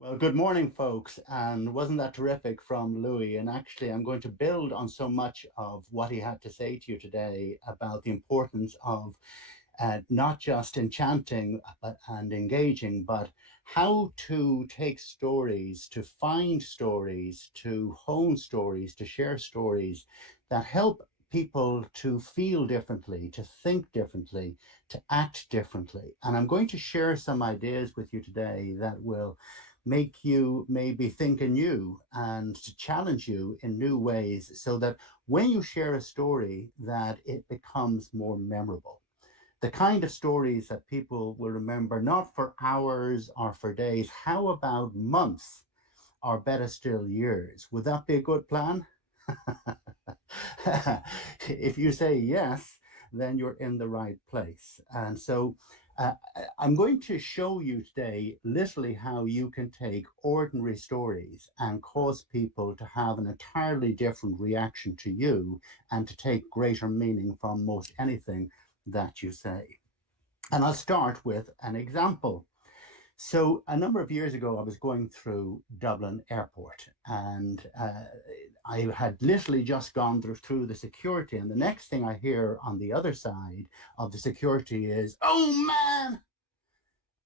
Well, good morning, folks. And wasn't that terrific from Louis? And actually, I'm going to build on so much of what he had to say to you today about the importance of not just enchanting and engaging, but how to take stories, to find stories, to hone stories, to share stories that help people to feel differently, to think differently, to act differently. And I'm going to share some ideas with you today that will make you maybe think anew and to challenge you in new ways so that when you share a story that it becomes more memorable, the kind of stories that people will remember not for hours or for days. How about months, or better still, years? Would that be a good plan? If you say yes, then you're in the right place. And so uh, I'm going to show you today literally how you can take ordinary stories and cause people to have an entirely different reaction to you and to take greater meaning from most anything that you say. And I'll start with an example. So a number of years ago, I was going through Dublin Airport, and I had literally just gone through the security. And the next thing I hear on the other side of the security is, "Oh man!"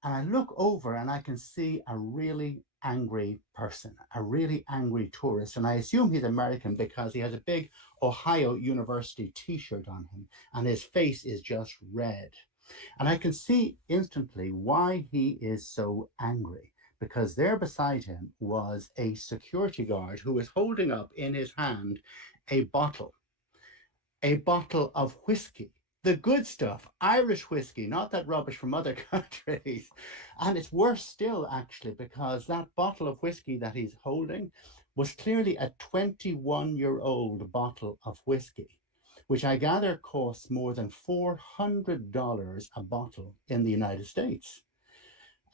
And I look over and I can see a really angry person, a really angry tourist. And I assume he's American because he has a big Ohio University t-shirt on him and his face is just red. And I can see instantly why he is so angry, because there beside him was a security guard who was holding up in his hand a bottle of whiskey, the good stuff, Irish whiskey, not that rubbish from other countries. And it's worse still, actually, because that bottle of whiskey that he's holding was clearly a 21-year-old bottle of whiskey, which I gather costs more than $400 a bottle in the United States.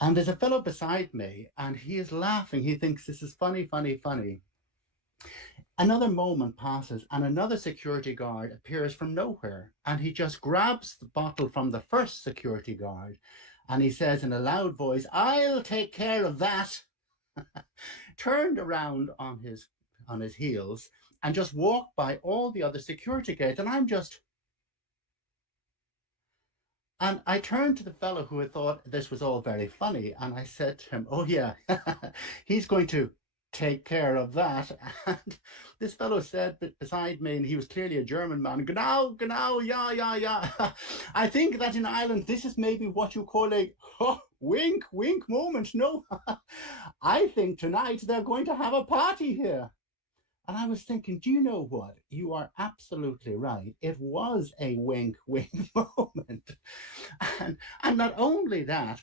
And there's a fellow beside me, and he is laughing. He thinks this is funny, funny, funny. Another moment passes, and another security guard appears from nowhere, and he just grabs the bottle from the first security guard, and he says in a loud voice, "I'll take care of that." Turned around on his heels and just walked by all the other security gates, and I turned to the fellow who had thought this was all very funny, and I said to him, "Oh yeah, he's going to take care of that." And this fellow said beside me, and he was clearly a German man, "Genau, genau, yeah, yeah, yeah. I think that in Ireland, this is maybe what you call a wink, wink moment. No, I think tonight they're going to have a party here." And I was thinking, do you know what? You are absolutely right. It was a wink, wink moment. And not only that,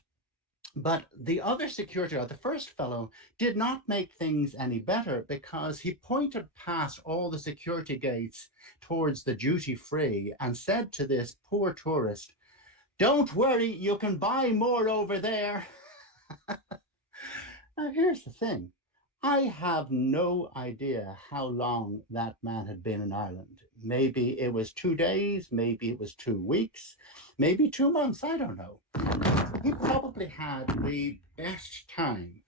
but the other security guard, the first fellow, did not make things any better because he pointed past all the security gates towards the duty free and said to this poor tourist, "Don't worry, you can buy more over there." Now, here's the thing. I have no idea how long that man had been in Ireland. Maybe it was 2 days, maybe it was 2 weeks, maybe 2 months, I don't know. He probably had the best time.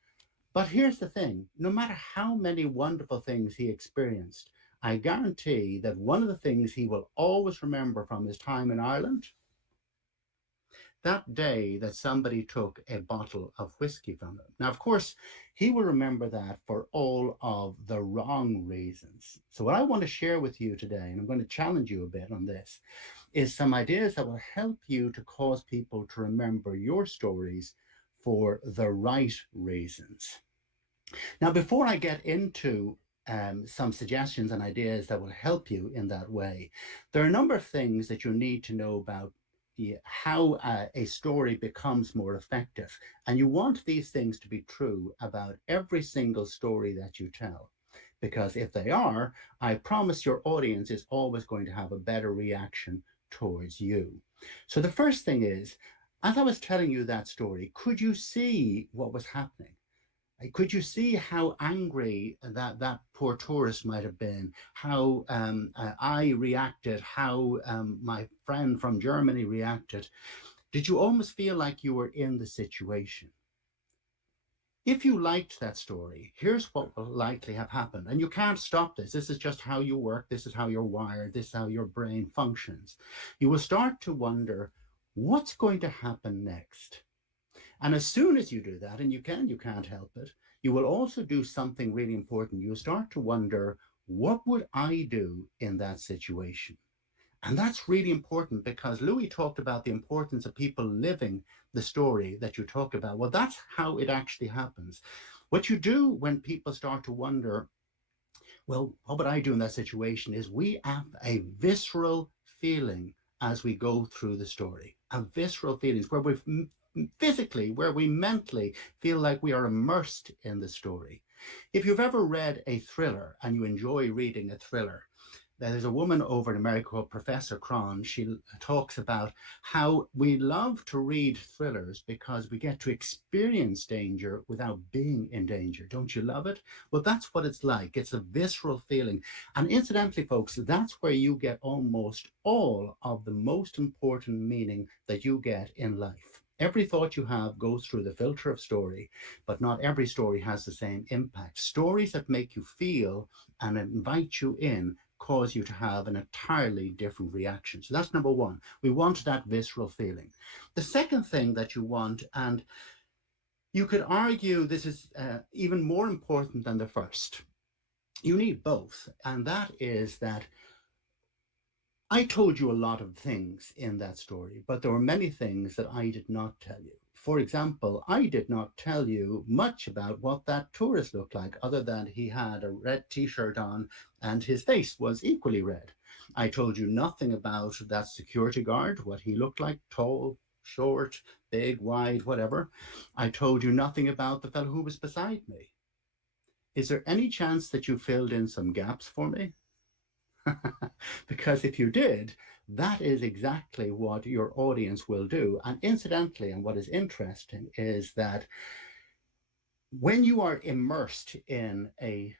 But here's the thing, no matter how many wonderful things he experienced, I guarantee that one of the things he will always remember from his time in Ireland, that day that somebody took a bottle of whiskey from him. Now, of course, he will remember that for all of the wrong reasons. So, what I want to share with you today, and I'm going to challenge you a bit on this, is some ideas that will help you to cause people to remember your stories for the right reasons. Now, before I get into some suggestions and ideas that will help you in that way, there are a number of things that you need to know about how a story becomes more effective. And you want these things to be true about every single story that you tell. Because if they are, I promise your audience is always going to have a better reaction towards you. So the first thing is, as I was telling you that story, could you see what was happening? Could you see how angry that poor tourist might have been? How I reacted? How my friend from Germany reacted? Did you almost feel like you were in the situation? If you liked that story, here's what will likely have happened. And you can't stop this. This is just how you work. This is how you're wired. This is how your brain functions. You will start to wonder, what's going to happen next? And as soon as you do that, and you can't help it, you will also do something really important. You'll start to wonder, what would I do in that situation? And that's really important because Louis talked about the importance of people living the story that you talk about. Well, that's how it actually happens. What you do when people start to wonder, well, what would I do in that situation, is we have a visceral feeling as we go through the story, a visceral feelings where we physically, where we mentally feel like we are immersed in the story. If you've ever read a thriller and you enjoy reading a thriller, there's a woman over in America called Professor Cron. She talks about how we love to read thrillers because we get to experience danger without being in danger. Don't you love it? Well, that's what it's like. It's a visceral feeling. And incidentally, folks, that's where you get almost all of the most important meaning that you get in life. Every thought you have goes through the filter of story, but not every story has the same impact. Stories that make you feel and invite you in cause you to have an entirely different reaction. So that's number one. We want that visceral feeling. The second thing that you want, and you could argue this is even more important than the first, you need both, and that is that I told you a lot of things in that story, but there were many things that I did not tell you. For example, I did not tell you much about what that tourist looked like, other than he had a red t-shirt on and his face was equally red. I told you nothing about that security guard, what he looked like, tall, short, big, wide, whatever. I told you nothing about the fellow who was beside me. Is there any chance that you filled in some gaps for me? Because if you did, that is exactly what your audience will do. And incidentally, and what is interesting is that when you are immersed in a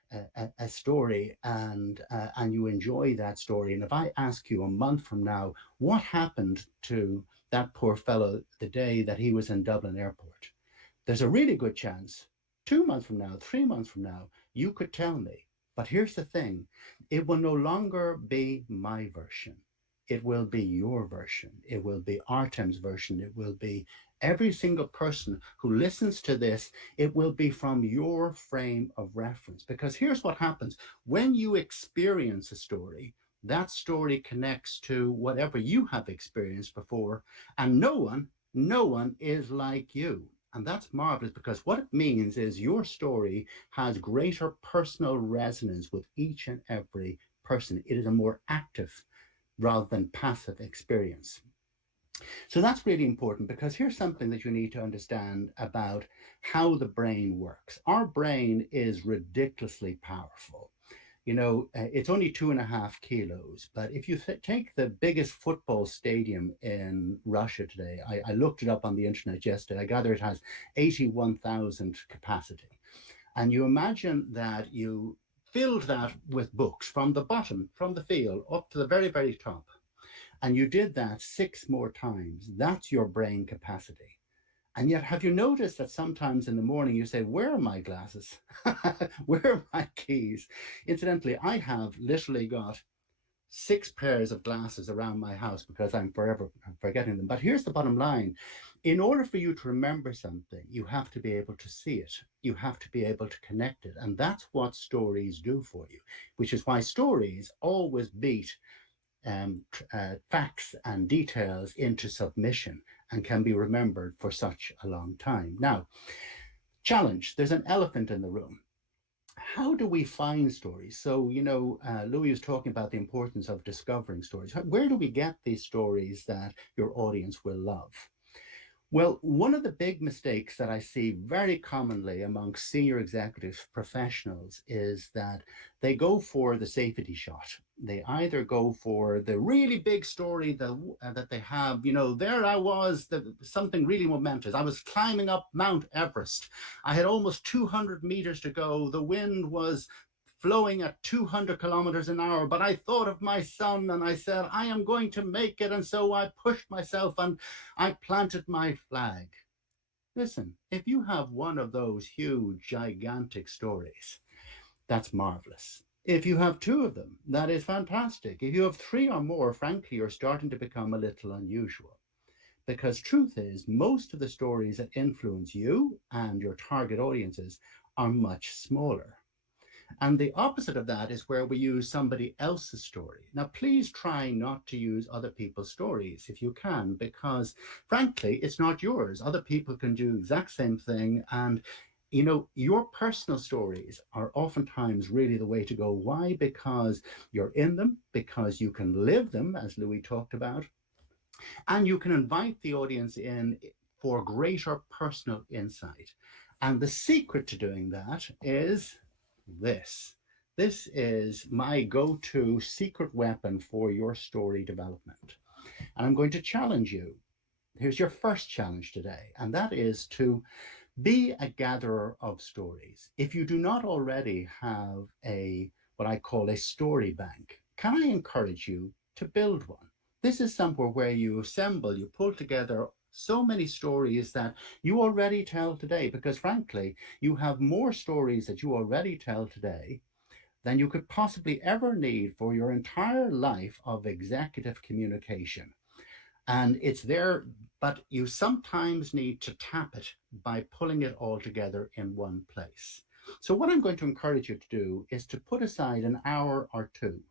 story and you enjoy that story, and if I ask you a month from now, what happened to that poor fellow the day that he was in Dublin airport, there's a really good chance 2 months from now, 3 months from now, you could tell me. But here's the thing, it will no longer be my version. It will be your version. It will be Artem's version. It will be every single person who listens to this. It will be from your frame of reference. Because here's what happens when you experience a story, that story connects to whatever you have experienced before, and no one is like you. And that's marvelous because what it means is your story has greater personal resonance with each and every person. It is a more active rather than passive experience. So that's really important because here's something that you need to understand about how the brain works. Our brain is ridiculously powerful. It's only 2.5 kilos, but if you take the biggest football stadium in Russia today, I looked it up on the internet yesterday, I gather it has 81,000 capacity. And you imagine that you filled that with books from the bottom, from the field up to the very, very top. And you did that 6 more times. That's your brain capacity. And yet, have you noticed that sometimes in the morning you say, where are my glasses? Where are my keys? Incidentally, I have literally got 6 pairs of glasses around my house because I'm forever forgetting them. But here's the bottom line. In order for you to remember something, you have to be able to see it. You have to be able to connect it. And that's what stories do for you, which is why stories always beat facts and details into submission and can be remembered for such a long time. Now, challenge, there's an elephant in the room. How do we find stories? So, Louis was talking about the importance of discovering stories. Where do we get these stories that your audience will love? Well, one of the big mistakes that I see very commonly among senior executive professionals is that they go for the safety shot. They either go for the really big story that they have, there I was, something really momentous. I was climbing up Mount Everest. I had almost 200 meters to go. The wind was flowing at 200 kilometers an hour. But I thought of my son and I said, I am going to make it. And so I pushed myself and I planted my flag. Listen, if you have one of those huge, gigantic stories, that's marvelous. If you have two of them, that is fantastic. If you have three or more, frankly, you're starting to become a little unusual. Because truth is, most of the stories that influence you and your target audiences are much smaller. And the opposite of that is where we use somebody else's story. Now, please try not to use other people's stories if you can, because frankly, it's not yours. Other people can do the exact same thing. And, your personal stories are oftentimes really the way to go. Why? Because you're in them, because you can live them, as Louis talked about, and you can invite the audience in for greater personal insight. And the secret to doing that is this. This is my go to secret weapon for your story development. And I'm going to challenge you. Here's your first challenge today, and that is to be a gatherer of stories. If you do not already have what I call a story bank, can I encourage you to build one? This is somewhere where you assemble, you pull together so many stories that you already tell today, because frankly, you have more stories that you already tell today than you could possibly ever need for your entire life of executive communication. And it's there, but you sometimes need to tap it by pulling it all together in one place. So, what I'm going to encourage you to do is to put aside an hour or two.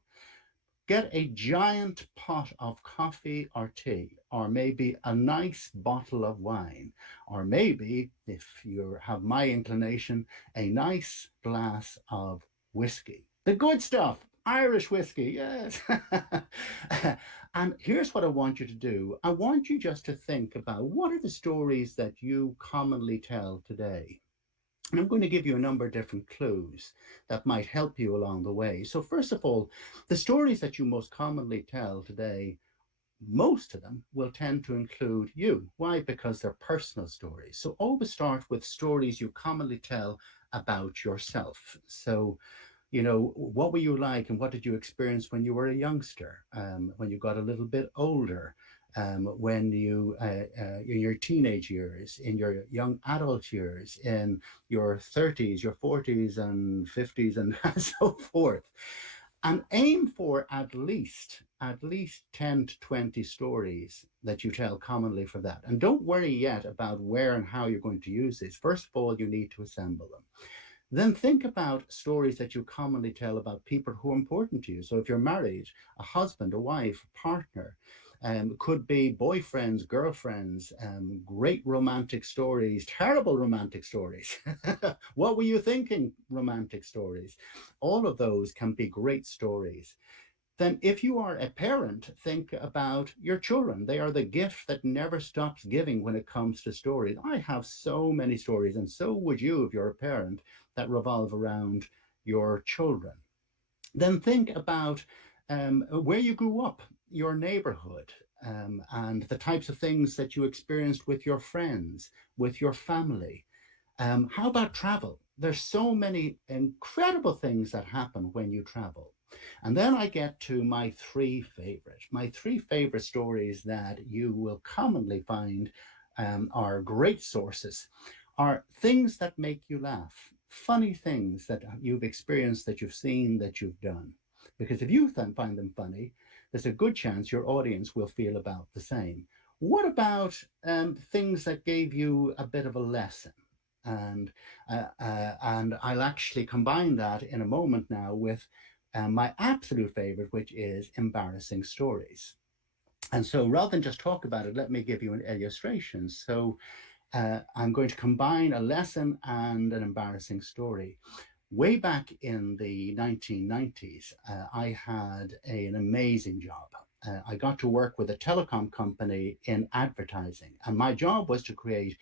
Get a giant pot of coffee or tea, or maybe a nice bottle of wine, or maybe, if you have my inclination, a nice glass of whiskey. The good stuff, Irish whiskey, yes. And here's what I want you to do. I want you just to think about what are the stories that you commonly tell today. And I'm going to give you a number of different clues that might help you along the way. So, first of all, the stories that you most commonly tell today, most of them will tend to include you. Why? Because they're personal stories. So, always start with stories you commonly tell about yourself. So, what were you like and what did you experience when you were a youngster, when you got a little bit older, when in your teenage years, in your young adult years, in your 30s, your 40s and 50s and so forth. And aim for at least 10 to 20 stories that you tell commonly for that. And don't worry yet about where and how you're going to use this. First of all, you need to assemble them. Then think about stories that you commonly tell about people who are important to you. So if you're married, a husband, a wife, a partner, could be boyfriends, girlfriends, great romantic stories, terrible romantic stories. What were you thinking? Romantic stories. All of those can be great stories. Then, if you are a parent, think about your children. They are the gift that never stops giving when it comes to stories. I have so many stories, and so would you if you're a parent, that revolve around your children. Then think about where you grew up, your neighborhood, and the types of things that you experienced with your friends, with your family. How about travel? There's so many incredible things that happen when you travel. And then I get to my three favorite stories that you will commonly find are great sources, are things that make you laugh, funny things that you've experienced, that you've seen, that you've done. Because if you find them funny, there's a good chance your audience will feel about the same. What about things that gave you a bit of a lesson? And I'll actually combine that in a moment now with my absolute favorite, which is embarrassing stories. And so rather than just talk about it, let me give you an illustration. So I'm going to combine a lesson and an embarrassing story. Way back in the 1990s, I had an amazing job. I got to work with a telecom company in advertising. And my job was to create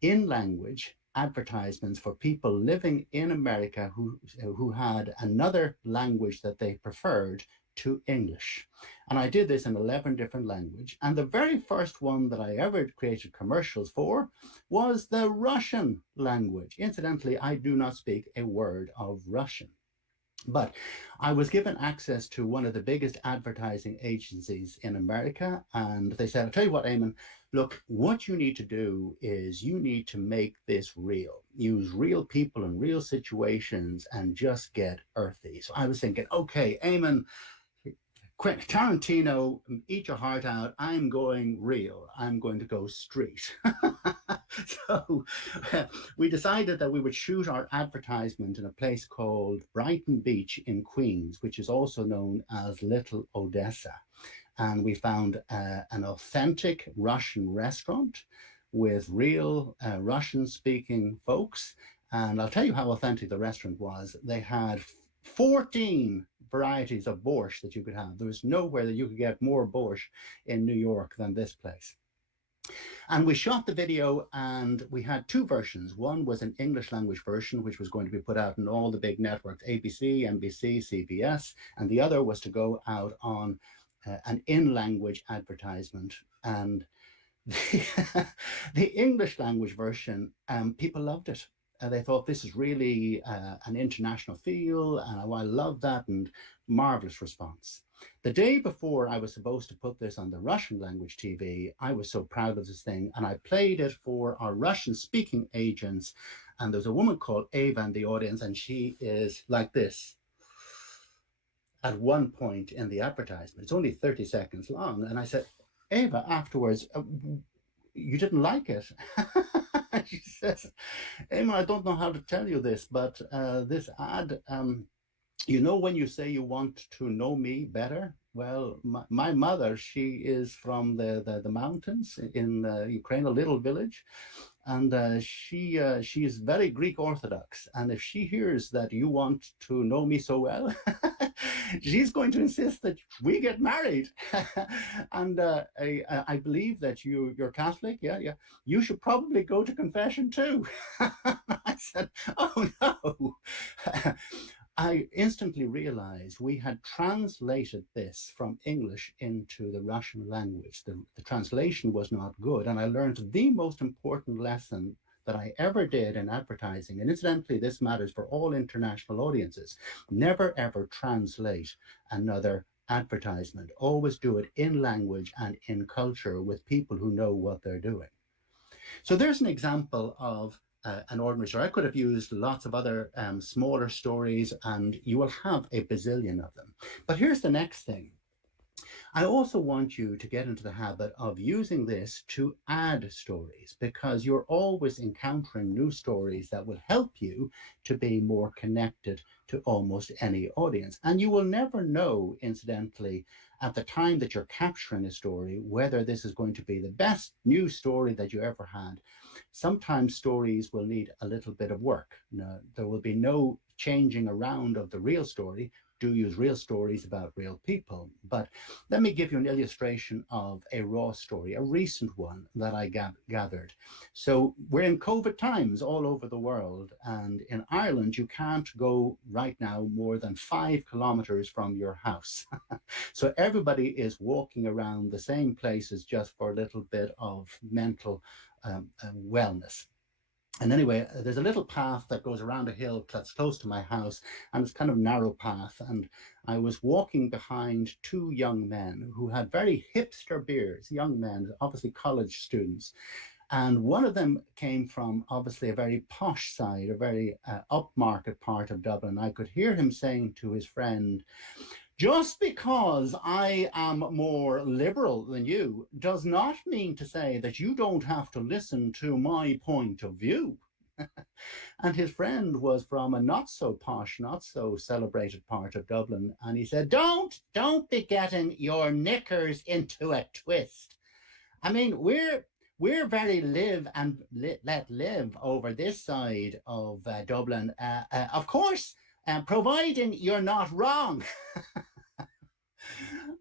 in language advertisements for people living in America who had another language that they preferred to English. And I did this in 11 different languages. And the very first one that I ever created commercials for was the Russian language. Incidentally, I do not speak a word of Russian. But I was given access to one of the biggest advertising agencies in America, and they said, I'll tell you what, Eamonn, look, what you need to do is you need to make this real. Use real people and real situations and just get earthy. So I was thinking, okay, Eamonn, quick, Tarantino, eat your heart out. I'm going real. I'm going to go street. So we decided that we would shoot our advertisement in a place called Brighton Beach in Queens, which is also known as Little Odessa. And we found an authentic Russian restaurant with real Russian speaking folks. And I'll tell you how authentic the restaurant was. They had 14 varieties of borscht that you could have. There was nowhere that you could get more borscht in New York than this place. And we shot the video, and we had two versions. One was an English language version, which was going to be put out in all the big networks, ABC, NBC, CBS, and the other was to go out on an in-language advertisement. And the English language version, people loved it. They thought this is really an international feel, and I love that, and marvelous response. The day before I was supposed to put this on the Russian language TV, I was so proud of this thing, and I played it for our Russian speaking agents. And there's a woman called Ava in the audience, and she is like this at one point in the advertisement. It's only 30 seconds long. And I said, Ava, afterwards, you didn't like it. She says, Eamonn, I don't know how to tell you this, but this ad, you know, when you say you want to know me better, well, my mother, she is from the mountains in Ukraine, a little village, and she is very Greek Orthodox. And if she hears that you want to know me so well, she's going to insist that we get married. And I believe that you're Catholic. Yeah, yeah. You should probably go to confession too. I said, oh no. I instantly realized we had translated this from English into the Russian language. The translation was not good, and I learned the most important lesson that I ever did in advertising. And incidentally, this matters for all international audiences. Never ever translate another advertisement. Always do it in language and in culture with people who know what they're doing. So there's an example of an ordinary story. I could have used lots of other smaller stories, and you will have a bazillion of them. But here's the next thing. I also want you to get into the habit of using this to add stories, because you're always encountering new stories that will help you to be more connected to almost any audience. And you will never know, incidentally, at the time that you're capturing a story, whether this is going to be the best new story that you ever had. Sometimes stories will need a little bit of work. There will be no changing around of the real story. Do use real stories about real people. But let me give you an illustration of a raw story, a recent one that I gathered. So we're in COVID times all over the world, and in Ireland, you can't go right now more than 5 kilometers from your house. So everybody is walking around the same places just for a little bit of mental wellness. And anyway, there's a little path that goes around a hill that's close to my house, and it's kind of a narrow path. And I was walking behind two young men who had very hipster beards, young men, obviously college students. And one of them came from obviously a very posh side, a very upmarket part of Dublin. I could hear him saying to his friend, just because I am more liberal than you does not mean to say that you don't have to listen to my point of view. And his friend was from a not so posh, not so celebrated part of Dublin. And he said, don't be getting your knickers into a twist. I mean, we're very live and let live over this side of Dublin. Of course, providing you're not wrong.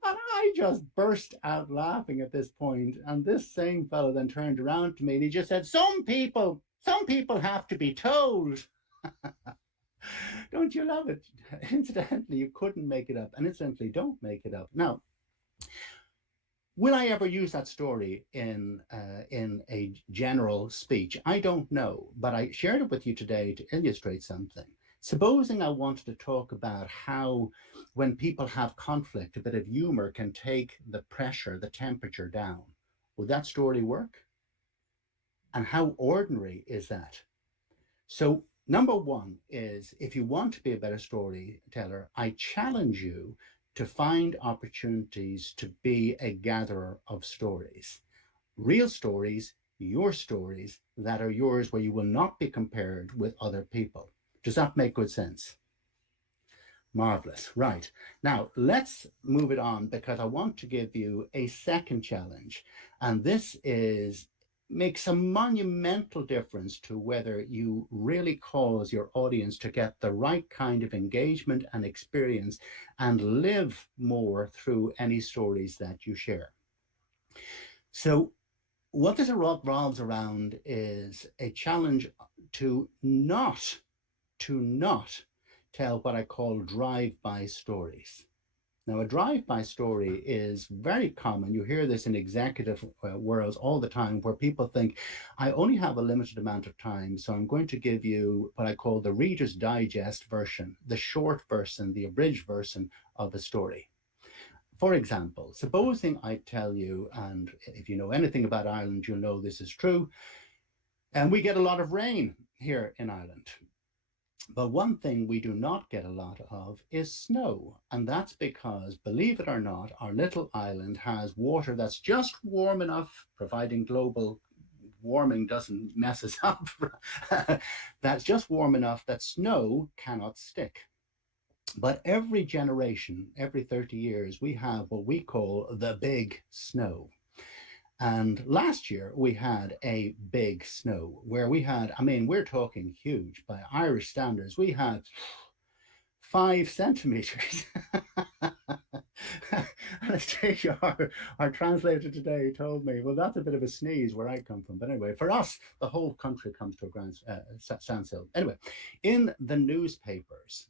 And I just burst out laughing at this point, and this same fellow then turned around to me and he just said, some people have to be told. Don't you love it? Incidentally, you couldn't make it up. And incidentally, don't make it up. Now, will I ever use that story in a general speech? I don't know, but I shared it with you today to illustrate something. Supposing I wanted to talk about how, when people have conflict, a bit of humor can take the pressure, the temperature down. Would that story work? And how ordinary is that? So, number one is, if you want to be a better storyteller, I challenge you to find opportunities to be a gatherer of stories. Real stories, your stories that are yours, where you will not be compared with other people. Does that make good sense? Marvelous. Right. Now, let's move it on, because I want to give you a second challenge. And this is makes a monumental difference to whether you really cause your audience to get the right kind of engagement and experience and live more through any stories that you share. So, what this revolves around is a challenge to not tell what I call drive-by stories. Now, a drive-by story is very common. You hear this in executive worlds all the time, where people think, I only have a limited amount of time, so I'm going to give you what I call the Reader's Digest version, the short version, the abridged version of a story. For example, supposing I tell you, and if you know anything about Ireland, you'll know this is true, and we get a lot of rain here in Ireland. But one thing we do not get a lot of is snow. And that's because, believe it or not, our little island has water that's just warm enough, providing global warming doesn't mess us up, that's just warm enough that snow cannot stick. But every generation, every 30 years, we have what we call the big snow. And last year we had a big snow where we had, I mean, we're talking huge by Irish standards. We had 5 centimeters. our translator today told me, well, that's a bit of a sneeze where I come from. But anyway, for us, the whole country comes to a grand standstill. Anyway, in the newspapers,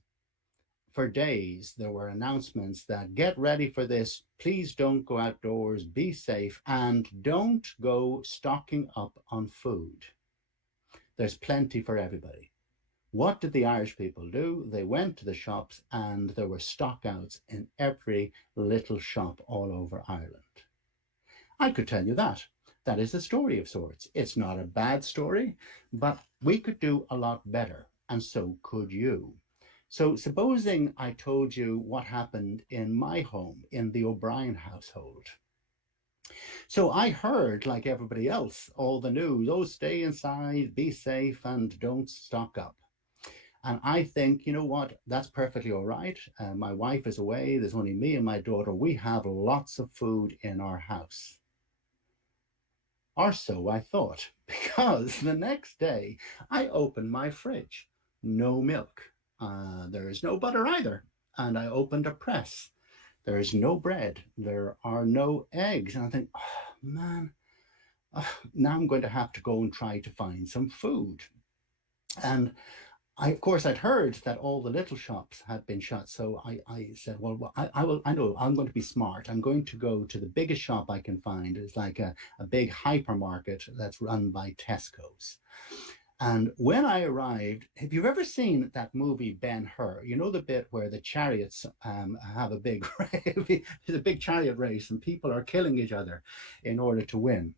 for days, there were announcements that get ready for this, please don't go outdoors, be safe, and don't go stocking up on food. There's plenty for everybody. What did the Irish people do? They went to the shops and there were stockouts in every little shop all over Ireland. I could tell you that. That is a story of sorts. It's not a bad story, but we could do a lot better, and so could you. So supposing I told you what happened in my home, in the O'Brien household. So I heard, like everybody else, all the news, oh, stay inside, be safe, and don't stock up. And I think, you know what, that's perfectly all right. My wife is away, there's only me and my daughter. We have lots of food in our house. Or so I thought, because the next day I opened my fridge. No milk. There is no butter either. And I opened a press. There is no bread. There are no eggs. And I think, oh, man, now I'm going to have to go and try to find some food. And of course, I'd heard that all the little shops had been shut. So I said, well, I know I'm going to be smart. I'm going to go to the biggest shop I can find. It's like a big hypermarket that's run by Tesco's. And when I arrived, have you ever seen that movie Ben-Hur? You know the bit where the chariots have a big, there's a big chariot race and people are killing each other in order to win.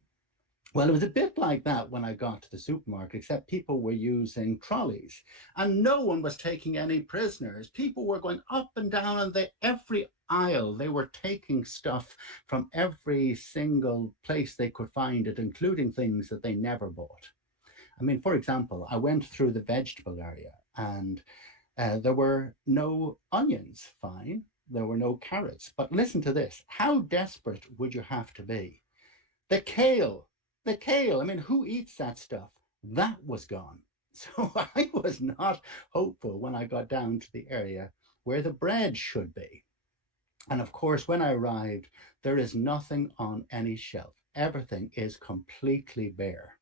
Well, it was a bit like that when I got to the supermarket, except people were using trolleys and no one was taking any prisoners. People were going up and down and every aisle, they were taking stuff from every single place they could find it, including things that they never bought. I mean, for example, I went through the vegetable area and there were no onions, fine. There were no carrots. But listen to this. How desperate would you have to be? The kale, I mean, who eats that stuff? That was gone. So I was not hopeful when I got down to the area where the bread should be. And of course, when I arrived, there is nothing on any shelf. Everything is completely bare.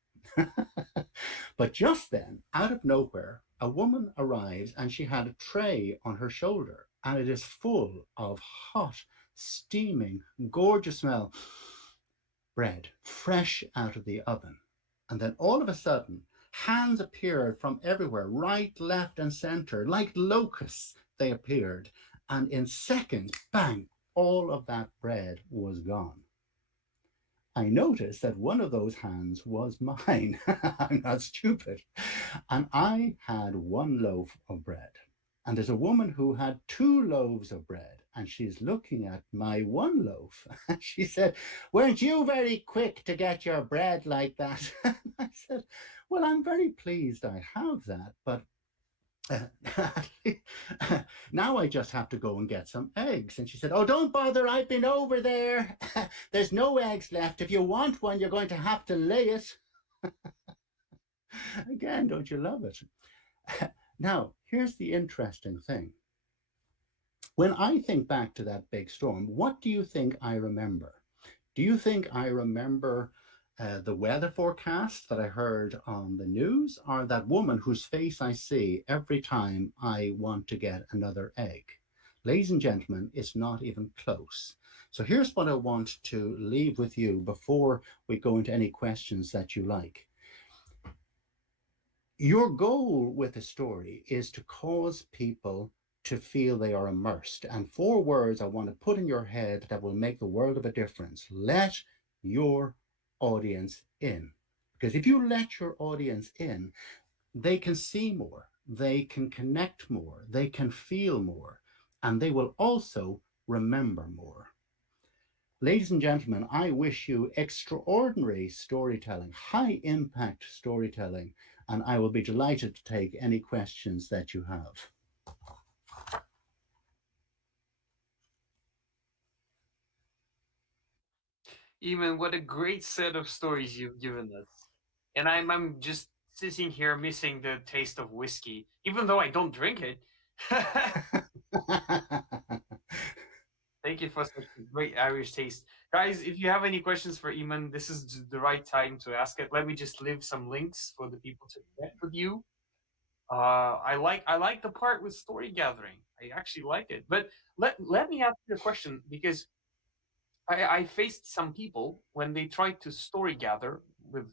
But just then, out of nowhere, a woman arrives and she had a tray on her shoulder and it is full of hot, steaming, gorgeous smell bread, fresh out of the oven. And then all of a sudden, hands appeared from everywhere, right, left, and center, like locusts they appeared. And in seconds, bang, all of that bread was gone. I noticed that one of those hands was mine. I'm not stupid. And I had one loaf of bread. And there's a woman who had two loaves of bread. And she's looking at my one loaf. And she said, "Weren't you very quick to get your bread like that?" And I said, "Well, I'm very pleased I have that. But now I just have to go and get some eggs." And she said, "Oh, don't bother. I've been over there. There's no eggs left. If you want one, you're going to have to lay it." Again, don't you love it? Now, here's the interesting thing. When I think back to that big storm, what do you think I remember? Do you think I remember the weather forecast that I heard on the news, or that woman whose face I see every time I want to get another egg? Ladies and gentlemen, it's not even close. So here's what I want to leave with you before we go into any questions that you like. Your goal with a story is to cause people to feel they are immersed. And four words I want to put in your head that will make the world of a difference. Let your audience in. Because if you let your audience in, they can see more, they can connect more, they can feel more, and they will also remember more. Ladies and gentlemen, I wish you extraordinary storytelling, high impact storytelling, and I will be delighted to take any questions that you have. Eamon, what a great set of stories you've given us. And I'm just sitting here missing the taste of whiskey, even though I don't drink it. Thank you for such a great Irish taste. Guys, if you have any questions for Eamon, this is the right time to ask it. Let me just leave some links for the people to connect with you. I like the part with story gathering. I actually like it. But let me ask you a question because I faced some people when they tried to story gather with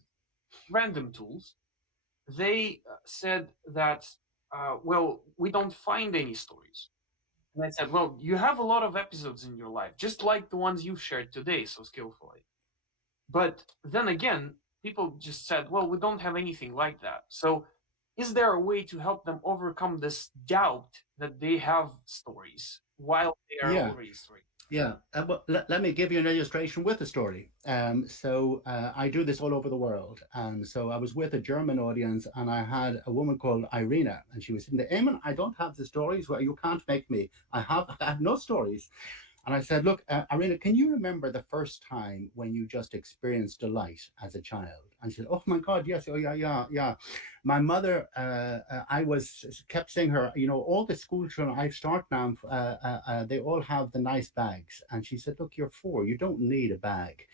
random tools. They said that, well, we don't find any stories. And I said, well, you have a lot of episodes in your life, just like the ones you've shared today so skillfully. But then again, people just said, well, we don't have anything like that. So is there a way to help them overcome this doubt that they have stories while they are Yeah, already stories? yeah. Well, let me give you an illustration with a story. I do this all over the world. And so I was with a German audience and I had a woman called Irina and she was sitting there, "Eamon, I don't have the stories. Well, you can't make me. I have no stories." And I said, "Look, Irina, can you remember the first time when you just experienced delight as a child?" And she said, "Oh my God, yes. Oh, yeah, yeah, yeah. My mother, I was kept saying her, you know, all the school children I've started now, they all have the nice bags." And she said, "Look, you're four. You don't need a bag."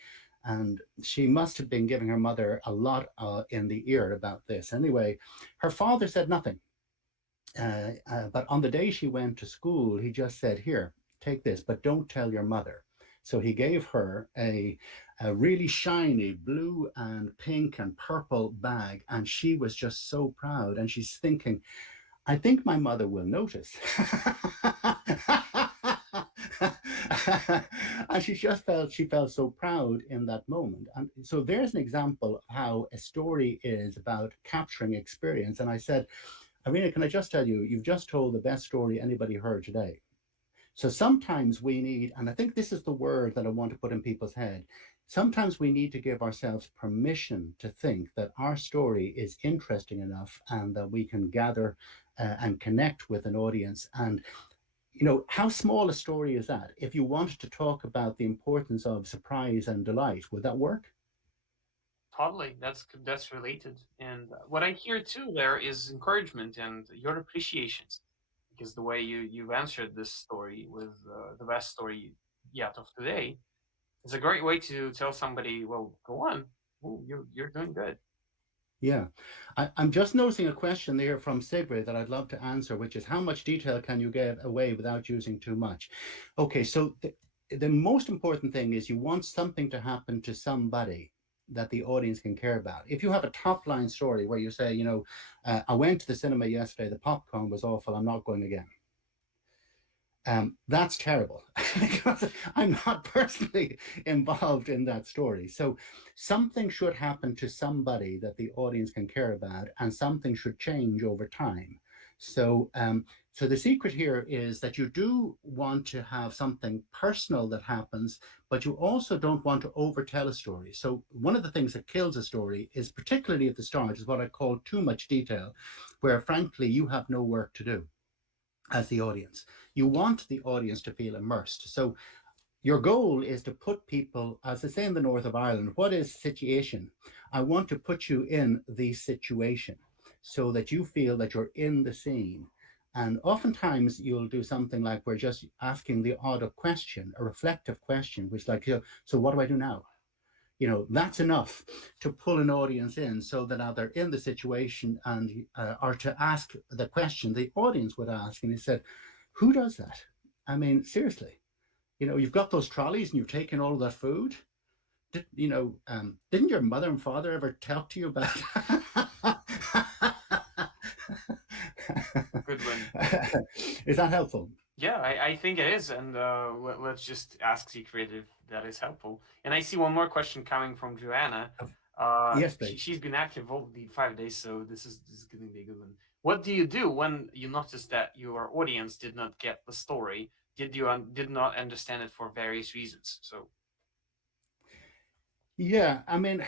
And she must have been giving her mother a lot in the ear about this. Anyway, her father said nothing. But on the day she went to school, he just said, "Here, take this, but don't tell your mother." So he gave her a really shiny blue and pink and purple bag. And she was just so proud. And she's thinking, "I think my mother will notice." And she felt so proud in that moment. And so there's an example of how a story is about capturing experience. And I said, "Irina, can I just tell you, you've just told the best story anybody heard today." So sometimes we need, and I think this is the word that I want to put in people's head, sometimes we need to give ourselves permission to think that our story is interesting enough and that we can gather and connect with an audience. And, you know, how small a story is that? If you wanted to talk about the importance of surprise and delight, would that work? Totally, that's related. And what I hear too there is encouragement and your appreciations. because the way you answered this story with the best story yet of today is a great way to tell somebody, well, go on. Ooh, you're doing good. Yeah. I'm just noticing a question there from Sigrid that I'd love to answer, which is how much detail can you get away without using too much? Okay, so the most important thing is you want something to happen to somebody that the audience can care about. If you have a top line story where you say, I went to the cinema yesterday, the popcorn was awful, I'm not going again. That's terrible because I'm not personally involved in that story. So something should happen to somebody that the audience can care about, and something should change over time. So the secret here is that you do want to have something personal that happens, but you also don't want to overtell a story. So one of the things that kills a story is, particularly at the start, is what I call too much detail, where frankly you have no work to do as the audience. You want the audience to feel immersed. So your goal is to put people, as they say in the north of Ireland, what is situation? I want to put you in the situation so that you feel that you're in the scene. And oftentimes you'll do something like we're just asking the odd question, a reflective question, which like, so what do I do now? That's enough to pull an audience in so that now they're in the situation and or to ask the question the audience would ask. And he said, who does that? I mean, seriously, you've got those trolleys and you've taken all of that food. Didn't your mother and father ever talk to you about Good one. is that helpful? Yeah, I think it is, and let's just ask Secret if that is helpful. And I see one more question coming from Joanna. Yes, please. She's been active all the 5 days, so this is going to be a good one. What do you do when you notice that your audience did not get the story? Did not understand it for various reasons? So Yeah, I mean,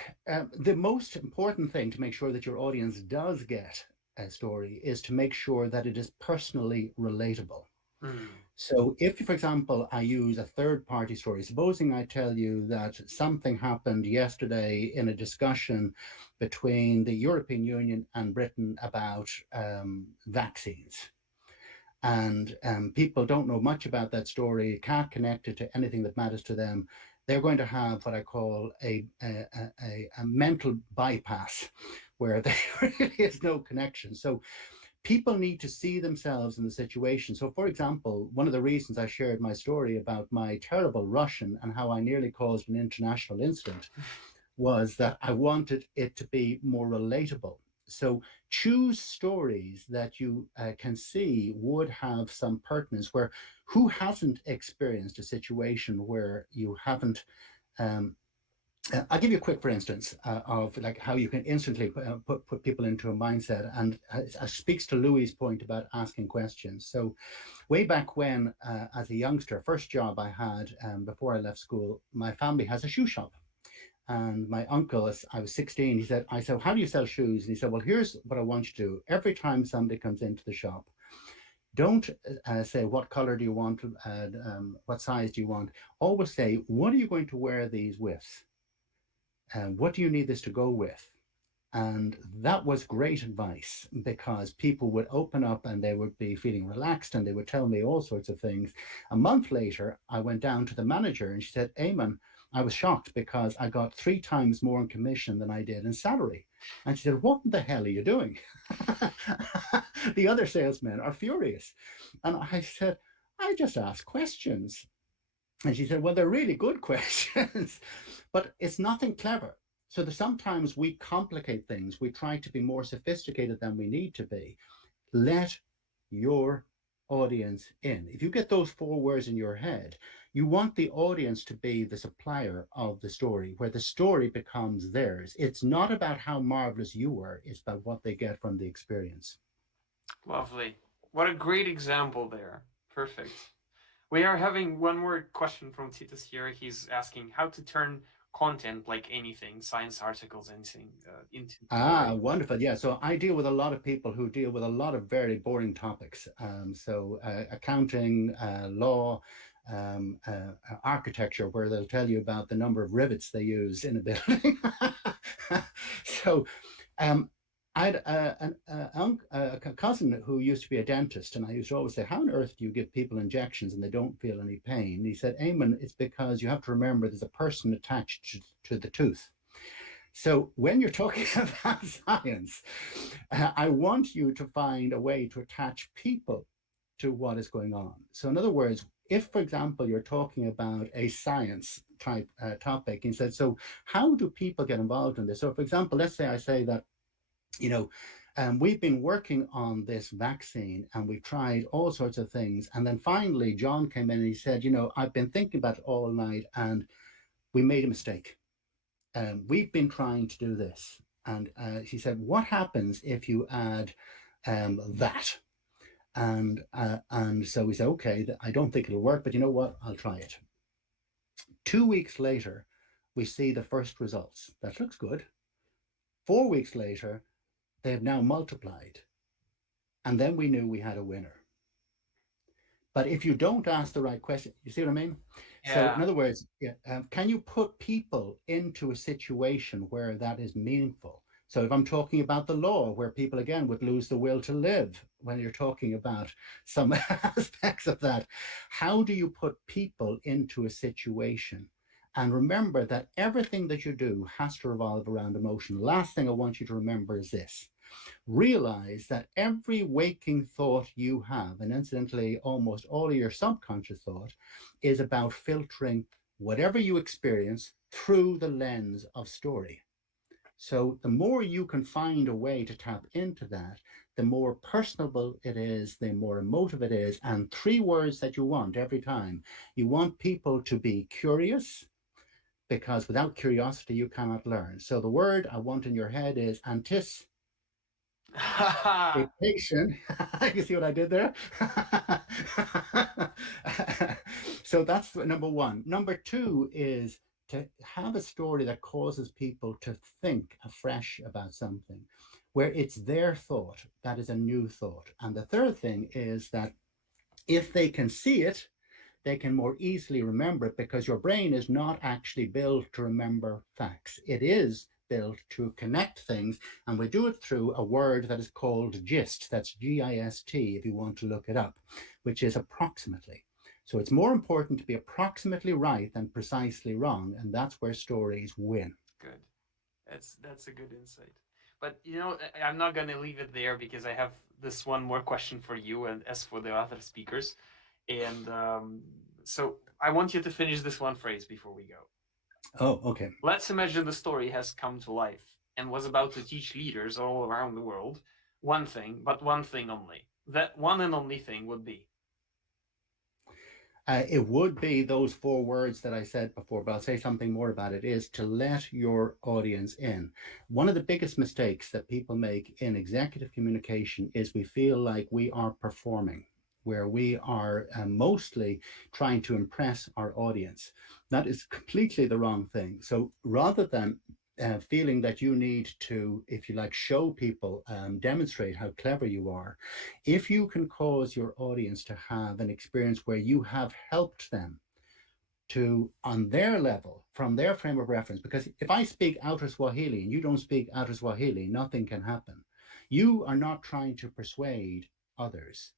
the most important thing to make sure that your audience does get a story is to make sure that it is personally relatable. mm, So, if, for example, I use a third party story, supposing I tell you that something happened yesterday in a discussion between the European Union and Britain about vaccines. And people don't know much about that story, can't connect it to anything that matters to them. They're going to have what I call a mental bypass where there really is no connection. So people need to see themselves in the situation. So, for example, one of the reasons I shared my story about my terrible Russian and how I nearly caused an international incident was that I wanted it to be more relatable. So choose stories that you can see would have some pertinence. Where who hasn't experienced a situation where you haven't um, I'll give you a quick, for instance, of like how you can instantly put people into a mindset, and it speaks to Louis' point about asking questions. So, way back when, as a youngster, first job I had before I left school, my family has a shoe shop. And my uncle, as I was 16, I said, how do you sell shoes? And he said, well, here's what I want you to do. Every time somebody comes into the shop, don't say, what color do you want? What size do you want? Always say, what are you going to wear these with? And what do you need this to go with? And that was great advice because people would open up and they would be feeling relaxed and they would tell me all sorts of things. A month later, I went down to the manager and she said, Eamonn, I was shocked because I got 3 times more in commission than I did in salary. And she said, what the hell are you doing? The other salesmen are furious. And I said, I just ask questions. And she said, well, they're really good questions, but it's nothing clever. So that sometimes we complicate things. We try to be more sophisticated than we need to be. Let your audience in. If you get those 4 words in your head, you want the audience to be the supplier of the story, where the story becomes theirs. It's not about how marvelous you were, it's about what they get from the experience. lovely. What a great example there. Perfect. We are having one more question from Titus here. He's asking how to turn content like anything, science articles, anything, into Ah, story. wonderful. Yeah. So I deal with a lot of people who deal with a lot of very boring topics. Accounting, law, architecture, where they'll tell you about the number of rivets they use in a building. so um, I had a cousin who used to be a dentist, and I used to always say, "How on earth do you give people injections and they don't feel any pain?" And he said, "Eamonn, it's because you have to remember there's a person attached to the tooth." So when you're talking about science, I want you to find a way to attach people to what is going on. So in other words, if, for example, you're talking about a science type topic, and said, so how do people get involved in this? So, for example, let's say I say that, you know, we've been working on this vaccine and we've tried all sorts of things. And then finally, John came in and he said, I've been thinking about it all night and we made a mistake. We've been trying to do this. And he said, what happens if you add that? And so we said, okay, I don't think it'll work, but you know what? I'll try it. 2 weeks later, we see the first results. That looks good. 4 weeks later, they have now multiplied. And then we knew we had a winner. But if you don't ask the right question, you see what I mean? So, in Yeah. other words, can you put people into a situation where that is meaningful? So, if I'm talking about the law, where people again would lose the will to live, when you're talking about some aspects of that, how do you put people into a situation? And remember that everything that you do has to revolve around emotion. Last thing I want you to remember is this: realize that every waking thought you have, and incidentally, almost all of your subconscious thought, is about filtering whatever you experience through the lens of story. So the more you can find a way to tap into that, the more personable it is, the more emotive it is. And three words that you want every time: you want people to be curious, because without curiosity, you cannot learn. So the word I want in your head is patient. You see what I did there? So that's number one. Number two is to have a story that causes people to think afresh about something, where it's their thought that is a new thought. And the third thing is that if they can see it, they can more easily remember it, because your brain is not actually built to remember facts. It is built to connect things, and we do it through a word that is called GIST. That's GIST, if you want to look it up, which is approximately. So it's more important to be approximately right than precisely wrong, and that's where stories win. Good. That's a good insight. But I'm not gonna leave it there because I have this one more question for you and as for the other speakers. And so I want you to finish this one phrase before we go. Oh, okay. Let's imagine the story has come to life and was about to teach leaders all around the world one thing, but one thing only. That one and only thing would be. It would be those four words that I said before, but I'll say something more about it: is to let your audience in. One of the biggest mistakes that people make in executive communication is we feel like we are performing, where we are mostly trying to impress our audience. That is completely the wrong thing. So rather than feeling that you need to, if you like, show people, demonstrate how clever you are, if you can cause your audience to have an experience where you have helped them to, on their level, from their frame of reference, because if I speak outer Swahili and you don't speak outer Swahili, nothing can happen. You are not trying to persuade others.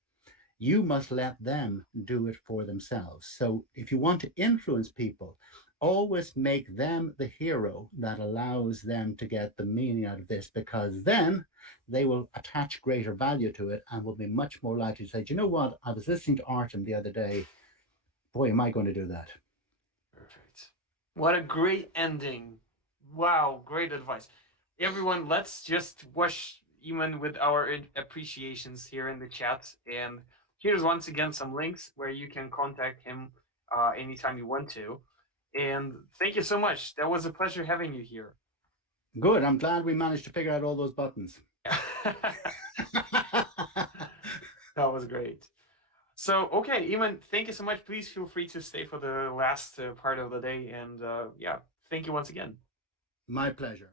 You must let them do it for themselves. So if you want to influence people, always make them the hero that allows them to get the meaning out of this, because then they will attach greater value to it and will be much more likely to say, "Do you know what? I was listening to Artem the other day. Boy, am I going to do that." Perfect. What a great ending. Wow, great advice. Everyone, let's just wash Eamonn with our appreciations here in the chat. And here's once again some links where you can contact him anytime you want to. And thank you so much. That was a pleasure having you here. Good. I'm glad we managed to figure out all those buttons. That was great. So, okay, Eamonn, thank you so much. Please feel free to stay for the last part of the day. And yeah, thank you once again. My pleasure.